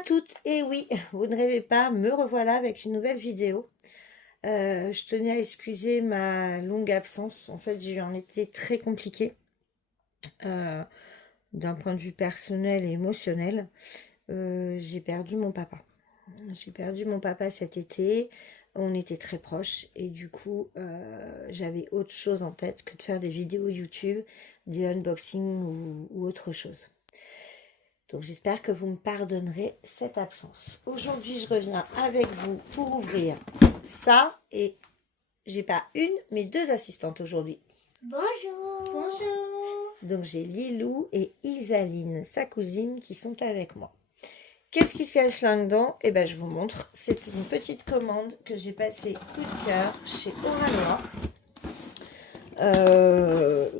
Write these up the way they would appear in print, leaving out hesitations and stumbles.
à toutes, et oui, vous ne rêvez pas, me revoilà avec une nouvelle vidéo. Je tenais à excuser ma longue absence. En fait, j'ai eu un été très compliqué euh, d'un point de vue personnel et émotionnel. J'ai perdu mon papa. J'ai perdu mon papa cet été. On était très proches et du coup, j'avais autre chose en tête que de faire des vidéos YouTube, des unboxings ou autre chose. Donc j'espère que vous me pardonnerez cette absence. Aujourd'hui, je reviens avec vous pour ouvrir ça. Et j'ai pas une, mais deux assistantes aujourd'hui. Bonjour. Bonjour. Donc j'ai Lilou et Isaline, sa cousine, qui sont avec moi. Qu'est-ce qui se cache là-dedans? Eh bien, je vous montre. C'est une petite commande que j'ai passée coup de cœur chez Oranoa.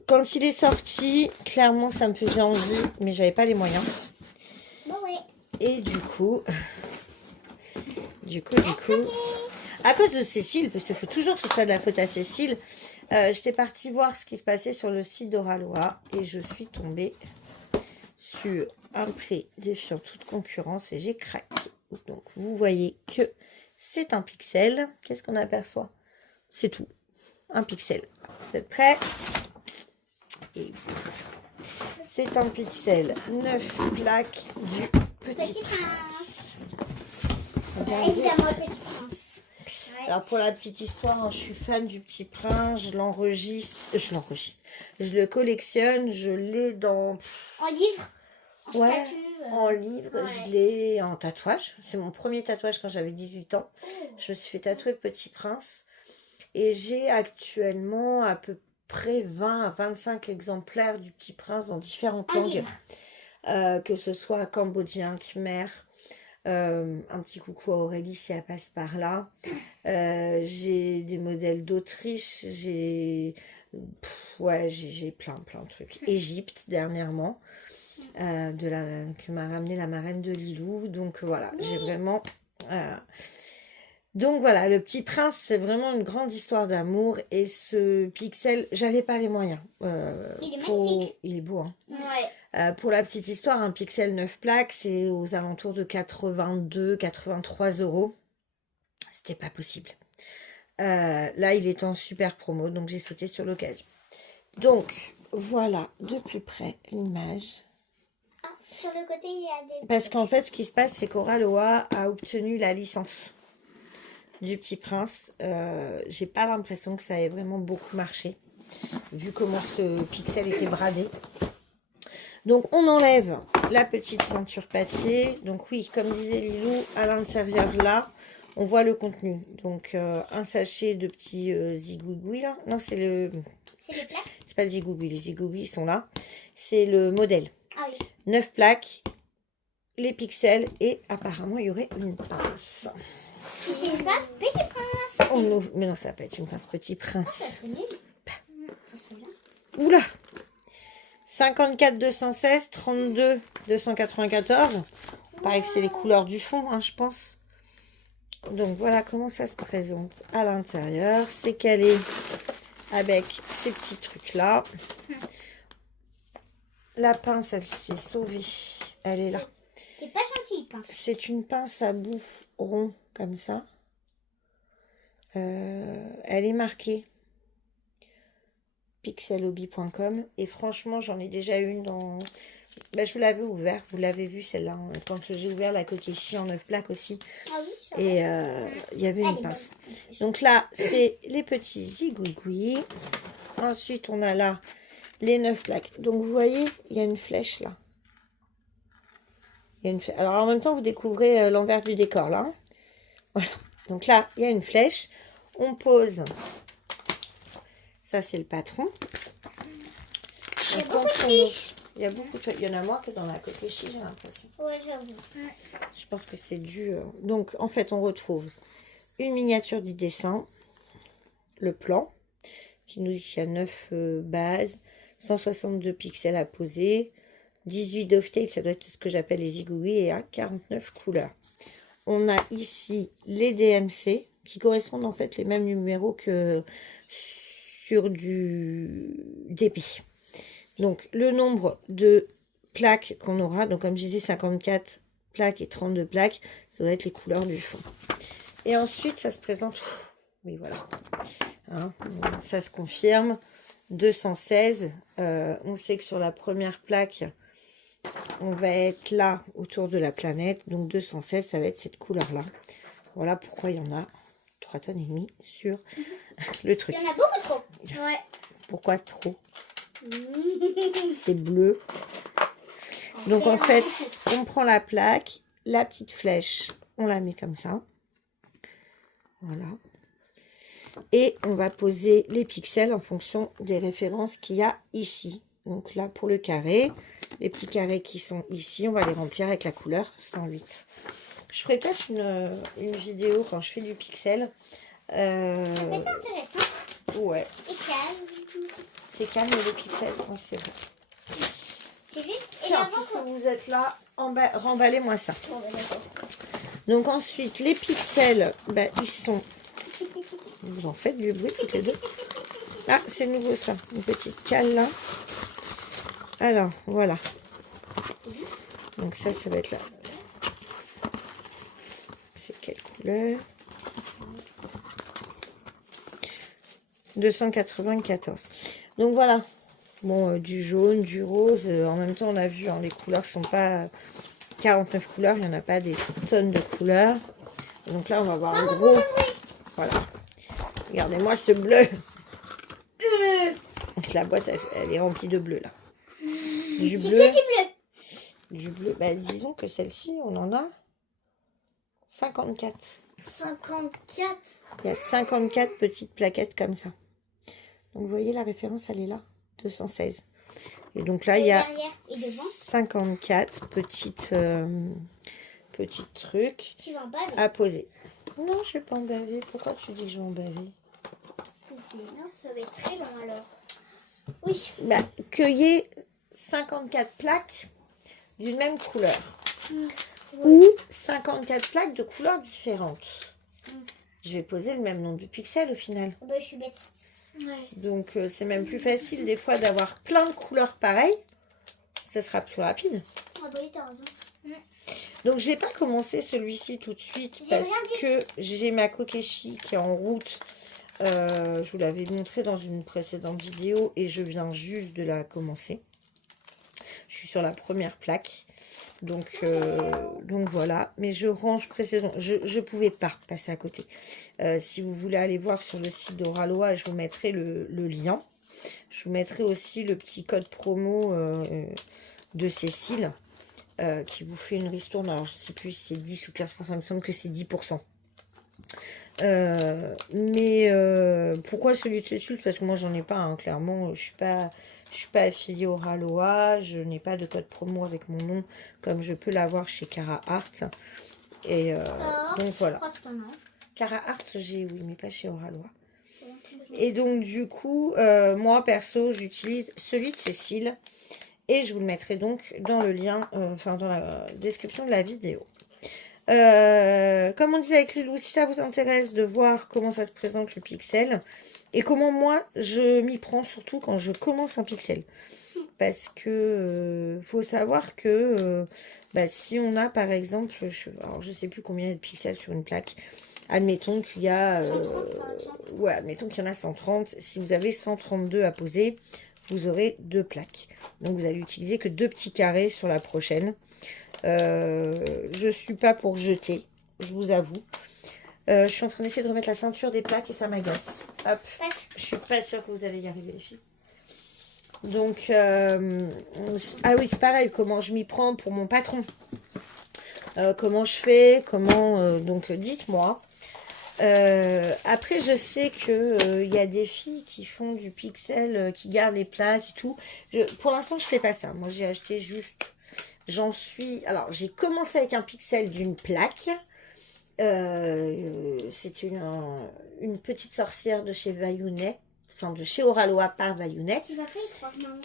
Quand il est sorti, clairement, ça me faisait envie, mais j'avais pas les moyens. Bon, oui. Et du coup, à cause de Cécile, parce qu'il faut toujours que ce soit de la faute à Cécile, j'étais partie voir ce qui se passait sur le site d'Oraloa et je suis tombée sur un prix défiant toute concurrence et j'ai craqué. Donc, vous voyez que c'est un pixel. Qu'est-ce qu'on aperçoit? C'est tout. Un pixel. Vous êtes prêts? Et c'est un pixel 9 plaques du Petit Prince. Évidemment, le Petit Prince. Ouais. Alors pour la petite histoire, hein, je suis fan du Petit Prince, je le collectionne, je l'ai dans... En livre, en Ouais, statue. en livre, ouais. je l'ai en tatouage. C'est mon premier tatouage quand j'avais 18 ans. Je me suis fait tatouer le Petit Prince. Et j'ai actuellement à peu près 20 à 25 exemplaires du Petit Prince dans différentes langues. Que ce soit cambodgien, khmer... un petit coucou à Aurélie si elle passe par là. J'ai des modèles d'Autriche, j'ai plein de trucs. Égypte dernièrement, que m'a ramené la marraine de Lilou. Donc voilà, j'ai vraiment... Donc voilà, le Petit Prince, c'est vraiment une grande histoire d'amour. Et ce pixel, j'avais pas les moyens. Il est magnifique. Il est beau, hein. Ouais. Pour la petite histoire, un pixel 9 plaques, c'est aux alentours de 82-83 €. C'était pas possible. Là, il est en super promo, donc j'ai sauté sur l'occasion. Donc, voilà de plus près l'image. Ah, sur le côté, il y a des... Parce qu'en fait, ce qui se passe, c'est qu'Oraloa a obtenu la licence du Petit Prince. J'ai pas l'impression que ça ait vraiment beaucoup marché, vu comment ce pixel était bradé. Donc, on enlève la petite ceinture papier. Donc, oui, comme disait Lilou, à l'intérieur, là, on voit le contenu. Donc, un sachet de petits zigouigouis, là. Non, c'est le... C'est les plaques? C'est pas le zigouigouis. Les zigouigouis sont là. C'est le modèle. Ah oui. 9 plaques, les pixels, et apparemment, il y aurait une pince. Si c'est une pince, Petit Prince. On ouvre... Mais non, ça va pas être une pince Petit Prince. Ça serait nul. Oula! 54 216, 32 294. Pareil que c'est les couleurs du fond, hein, je pense. Donc voilà comment ça se présente à l'intérieur. C'est calé avec ces petits trucs là. La pince, elle s'est sauvée. Elle est là. C'est pas gentil, pince. C'est une pince à bout rond comme ça. Elle est marquée pixelhobby.com et franchement j'en ai déjà une dans... Ben, je vous l'avais ouvert, vous l'avez vu celle-là, hein, quand j'ai ouvert la Kokeshi en 9 plaques aussi. Ah oui, ça Et il y avait une pince. Donc là, c'est les petits zigouigouis. Ensuite, on a là les 9 plaques. Donc vous voyez, il y a une flèche là. Il y a une flèche. Alors en même temps, vous découvrez l'envers du décor là. Hein. Voilà. Donc là, il y a une flèche. On pose... Ça, c'est le patron. Il y a beaucoup de fiches. Il y a beaucoup de... Il y en a moins que dans la Kokeshi, j'ai l'impression. Ouais, j'avoue. Je pense que c'est dû... Donc, en fait, on retrouve une miniature du dessin, le plan, qui nous dit qu'il y a 9 bases, 162 pixels à poser, 18 dovetails, ça doit être ce que j'appelle les zigouis, et à 49 couleurs. On a ici les DMC, qui correspondent en fait les mêmes numéros que... sur du débit. Donc, le nombre de plaques qu'on aura, donc comme je disais, 54 plaques et 32 plaques, ça va être les couleurs du fond. Et ensuite, ça se présente... Oui, voilà. Hein, ça se confirme. 216. On sait que sur la première plaque, on va être là, autour de la planète. Donc 216, ça va être cette couleur-là. Voilà pourquoi il y en a 3,5 tonnes sur le truc. Il y en a beaucoup trop. Ouais. Pourquoi trop? C'est bleu. Donc en fait, on prend la plaque, la petite flèche, on la met comme ça. Voilà. Et on va poser les pixels en fonction des références qu'il y a ici. Donc là, pour le carré, les petits carrés qui sont ici, on va les remplir avec la couleur 108. Je ferai peut-être une vidéo quand je fais du pixel. Ça peut être intéressant. Ouais. Et calme. C'est calme les pixels. Oh, c'est bon. C'est juste. Tiens, puisque vous êtes là, remballez-moi ça. Bon, ben, d'accord. Donc ensuite, les pixels, ben, ils sont... Vous en faites du bruit toutes les deux. Ah, c'est nouveau ça. Une petite cale là. Alors, voilà. Donc ça va être là. C'est quelle couleur? 294. Donc voilà. Bon, du jaune, du rose. En même temps, on a vu, hein, les couleurs sont pas 49 couleurs. Il n'y en a pas des tonnes de couleurs. Donc là, on va avoir un gros... Voilà. Regardez-moi ce bleu. Donc la boîte, elle est remplie de bleu, là. Du bleu. Que du bleu. Du bleu. Bah, disons que celle-ci, on en a 54. 54. Il y a 54 petites plaquettes comme ça. Donc, vous voyez, la référence, elle est là. 216. Et donc là, il y a derrière et devant. 54 petites trucs Tu vas en baver. à poser. Non, je vais pas en baver. Pourquoi tu dis que je vais en baver? Non, ça va être très long alors. Oui. Bah, cueillez 54 plaques d'une même couleur. Ou 54 plaques de couleurs différentes. Je vais poser le même nombre de pixels au final. Bah, je suis bête. Ouais. Donc, c'est même plus facile des fois d'avoir plein de couleurs pareilles. Ça sera plus rapide. Ah bah oui, t'as raison. Donc, je vais pas commencer celui-ci tout de suite parce que j'ai ma Kokeshi qui est en route. Je vous l'avais montré dans une précédente vidéo et je viens juste de la commencer. Je suis sur la première plaque. Donc voilà. Mais je range précédemment. Je pouvais pas passer à côté. Si vous voulez aller voir sur le site d'Oraloa, je vous mettrai le lien. Je vous mettrai aussi le petit code promo de Cécile qui vous fait une ristourne. Alors, je ne sais plus si c'est 10 ou 15%. Il me semble que c'est 10%. Pourquoi celui de Cécile? Parce que moi, j'en ai pas. Hein, clairement, je suis pas affiliée au Raloa. Je n'ai pas de code promo avec mon nom comme je peux l'avoir chez Cara Art. Et donc, voilà. Cara Art, j'ai, oui, mais pas chez Oraloa. Et donc, du coup, moi, perso, j'utilise celui de Cécile. Et je vous le mettrai donc dans le lien, enfin, dans la description de la vidéo. Comme on disait avec Lilou, si ça vous intéresse de voir comment ça se présente le pixel et comment moi je m'y prends, surtout quand je commence un pixel, parce que faut savoir que si on a par exemple, je sais plus combien il y a de pixels sur une plaque, admettons qu'il y a 130, admettons qu'il y en a 130. Si vous avez 132 à poser, vous aurez 2 plaques, donc vous allez utiliser que 2 petits carrés sur la prochaine. Je suis pas pour jeter, je vous avoue. Je suis en train d'essayer de remettre la ceinture des plaques et ça m'agace. Hop, je suis pas sûre que vous allez y arriver les filles. Donc, ah oui, c'est pareil, comment je m'y prends pour mon patron. Comment je fais, donc dites-moi. Après, je sais que y a des filles qui font du pixel, qui gardent les plaques et tout. Pour l'instant, je fais pas ça. Moi, j'ai acheté juste... Alors, j'ai commencé avec un pixel d'une plaque. C'est une petite sorcière de chez Vaillounet. Enfin, de chez Oraloa par Vaillounet.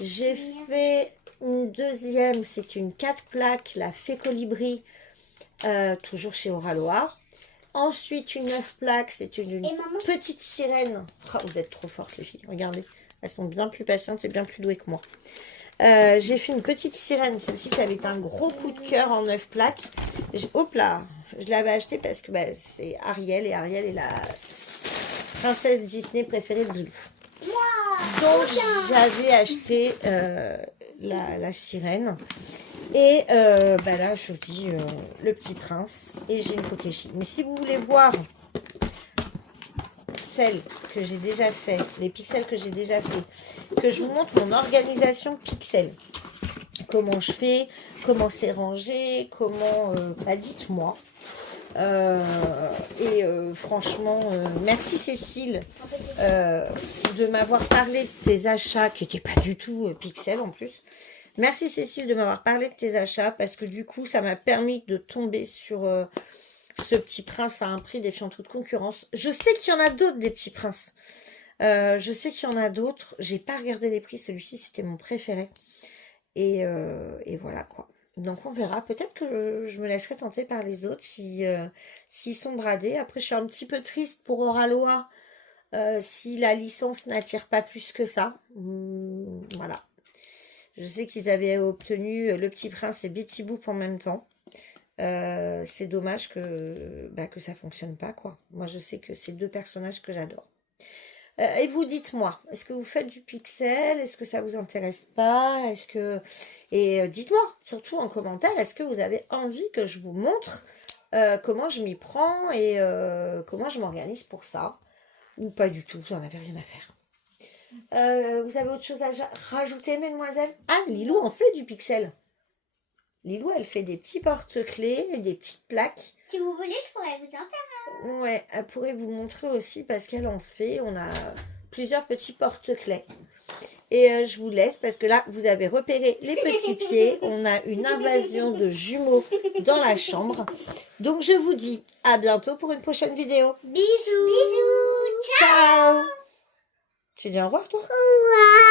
J'ai fait une deuxième. C'est une 4 plaques, la Fée Colibri. Toujours chez Oraloa. Ensuite, une 9 plaques. C'est une petite sirène. Oh, vous êtes trop fortes, les filles. Regardez. Elles sont bien plus patientes et bien plus douées que moi. J'ai fait une petite sirène. Celle-ci, ça avait été un gros coup de cœur en 9 plaques. Hop là, je l'avais acheté parce que bah, c'est Ariel et Ariel est la princesse Disney préférée de Lilou. Donc j'avais acheté la sirène. Et bah là, je vous dis le petit prince. Et j'ai une Kokeshi. Mais si vous voulez voir celles que j'ai déjà fait, les pixels que j'ai déjà fait, que je vous montre mon organisation pixel. Comment je fais, comment c'est rangé, comment... bah dites-moi. Franchement, merci Cécile de m'avoir parlé de tes achats qui n'étaient pas du tout pixels en plus. Merci Cécile de m'avoir parlé de tes achats parce que du coup ça m'a permis de tomber sur ce petit prince à un prix défiant toute concurrence. Je sais qu'il y en a d'autres des petits princes. Je sais qu'il y en a d'autres. J'ai pas regardé les prix. Celui-ci c'était mon préféré. Et voilà quoi. Donc on verra. Peut-être que je me laisserai tenter par les autres s'ils sont bradés. Après je suis un petit peu triste pour Oraloa si la licence n'attire pas plus que ça. Voilà. Je sais qu'ils avaient obtenu Le Petit Prince et Betty Boop en même temps. C'est dommage que ça fonctionne pas quoi. Moi je sais que c'est deux personnages que j'adore. Et vous dites-moi, est-ce que vous faites du pixel? Est-ce que ça vous intéresse pas? Et dites-moi surtout en commentaire, est-ce que vous avez envie que je vous montre comment je m'y prends et comment je m'organise pour ça? Ou pas du tout, vous n'en avez rien à faire. Vous avez autre chose à rajouter, mesdemoiselles? Ah, Lilou en fait du pixel. Lilou, elle fait des petits porte-clés et des petites plaques. Si vous voulez, je pourrais vous en faire un. Ouais, elle pourrait vous montrer aussi parce qu'elle en fait. On a plusieurs petits porte-clés. Et je vous laisse parce que là, vous avez repéré les petits pieds. On a une invasion de jumeaux dans la chambre. Donc, je vous dis à bientôt pour une prochaine vidéo. Bisous. Bisous. Ciao. Tu dis au revoir, toi? Au revoir.